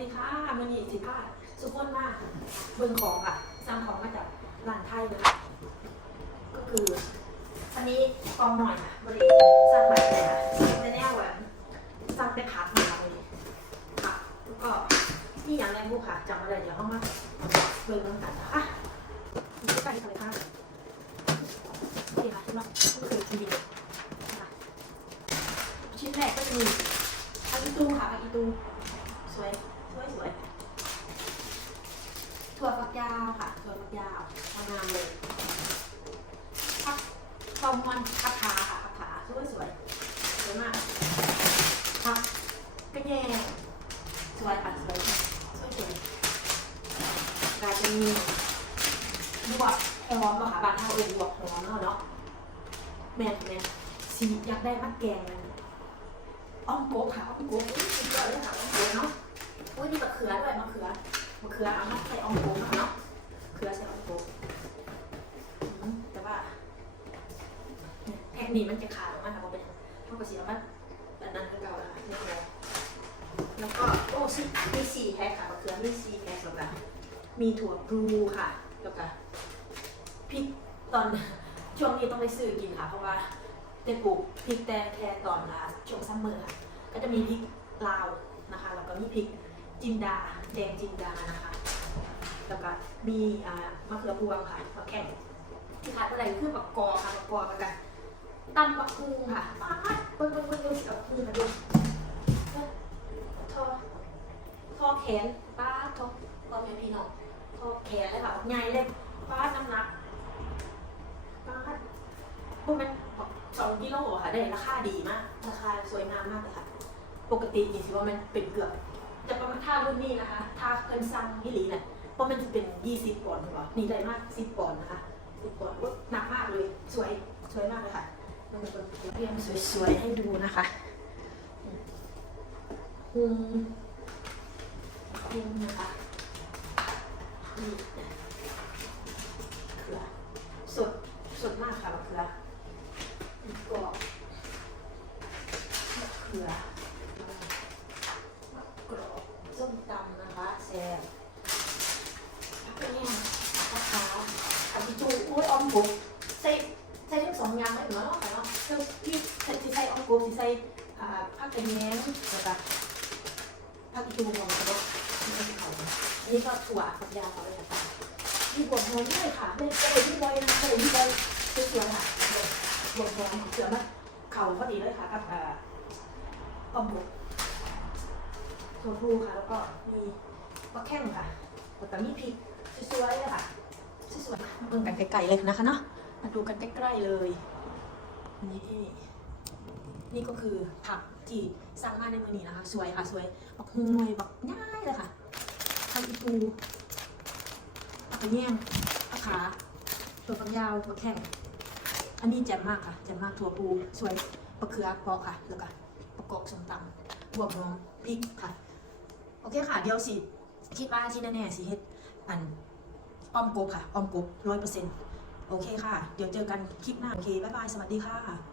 ดีค่ะมันนี่สิผ้าสุขคนมากเบิ่งของค่ะสั่งของมาจากร้านไทยนะคะก็คือ อันนี้กองหน่อยค่ะบริสร้างใหม่เลยค่ะแต่แน่หวานสร้างแต่ผักมาเลยผักแล้วก็นี่อย่างไรบุค่ะจำอะไรเดี๋ยวเอามาเบิ่งกันกันนะคะนี่ก็ไปทำเลยค่ะนี่ค่ะสำหรับก็คือทีเดียวนะคะชิ้นแรกก็จะมีอากิตูค่ะอากิตูสวย วยสวยถั่วฝักยาวค่ะถั่วฝักยาวงามเลยผักทองมันผักขาค่ะผักขาสวยสวยสวยมากผักกระแยงสวยค่ะสวยสวยสวยกลายเป็นบวบหอมมาค่ะบานเท่าเอ็นบวบหอมเนาะเนาะแม่นแม่นสีอยากได้มัดแกงอ้อมโก๊กค่ะอ้อมโก้สุดยอดเลยค่ะอ้อมโก๊กเนาะ อุ้ยมีมะเขือด้วยมะเขือมะเขือเอามาใส่ออมโก้เนาะมะเขือใส่ออมโก้อืมแต่ว่าแผ่นนี้มันจะขาดออกมาค่ะเพราะเป็นเพราะกระสีมันอันนั้นก็เก่าแล้วค่ะนี่แล้วแล้วก็โอ้สิมีสี่แพ็คค่ะมะเขือมีสี่แพ็คแล้วก็มีถั่วพลูค่ะ แล้วก็พริกตอนช่วงนี้ต้องไปซื้อกินค่ะ เพราะว่าได้ปลูกพริกแต่แค่ตอนอ่าช่วงซัมเมอร์ค่ะก็จะมีพริกลาวนะคะแล้วก็มีพริก จินดาแดงจินดานะคะแล้วก็มีมะเขือพวงค่ะมะแข่งที่ขาดอะไรคือปักกอค่ะปักกอแล้วกันตำปักคุงค่ะป้าดเบิ้งเบิ้งเบิ้งดูสิเอามือมาดูทอทอแขนป้าทอพ่อแม่พี่น้องทอแขนเลยค่ะใหญ่เลยป้าน้ำหนักป้าพวกมันสองกิโลอะค่ะได้ราคาดีมากราคาสวยงามมากเลยค่ะ ปกตินี่สิว่ามันเป็นเกือบ จะประมาณท่ารุ่นนี้นะคะถ้าเพิ่นสั่งอีหลีเนี่ยเพราะมันจะเป็น 20ปอนด์ถูกป่ะนี่ได้มาก 10ปอนด์นะคะ10ปอนด์อุ๊ยหนักมากเลย สวย สวยมากเลยค่ะมันเป็นเรียงสวยๆให้ดูนะคะหุงหุงนะคะนี่เขือสด สดมากค่ะมะเขือนี่ก็มะเขือ กรอบส้มตำนะคะแซ่บผักกระเทียมมะขามอันที่จู อุ้ยออมบุกใส่ใส่ทั้งสองอย่างเลยเหรอเนาะค่ะเนาะเพิ่มที่ใส่ที่ใส่ออมบุกที่ใส่อ่าผักกระเทียมแล้วก็ผักอีจูของเราเนาะนี่ก็คือเขาอันนี้ก็ถั่วฝักยาวเขาเลยค่ะมีบวบหอมด้วยค่ะไม่ใส่ที่บอยนะใส่ที่บอยสวยๆค่ะบวบหอมเสือมาเข่าพอดีเลยค่ะกับอ่าออมบุกถั่วพูค่ะแล้วก็มีมะแข้งค่ะแล้วก็มีพริกสวยๆเลยค่ะ สวยๆมาเบิ่งกันไกลๆเลยนะคะเนาะมาดูกันใกล้ๆเลยนี่นี่ก็คือผักที่สั่งมาในมือนี้นะคะสวยค่ะสวยบักฮุงหน่วยบักง่ายเลยค่ะทำอีปูผักกระเนียงผักขาถั่วฝักยาวมะแข้งอันนี้แจ่มมากค่ะแจ่มมากถั่วปูสวยมะเขือปอค่ะ แล้วก็ประกอบสมตำบวบหอมพริกค่ะ โอเคค่ะ เดี๋ยวสิ คิดว่าที่แน่ๆสิเฮ็ดอัน ออมกบค่ะออมกบร้อยเปอร์เซ็นต์โอเคค่ะ เดี๋ยวเจอกันคลิปหน้า โอเค บ๊ายบาย สวัสดีค่ะ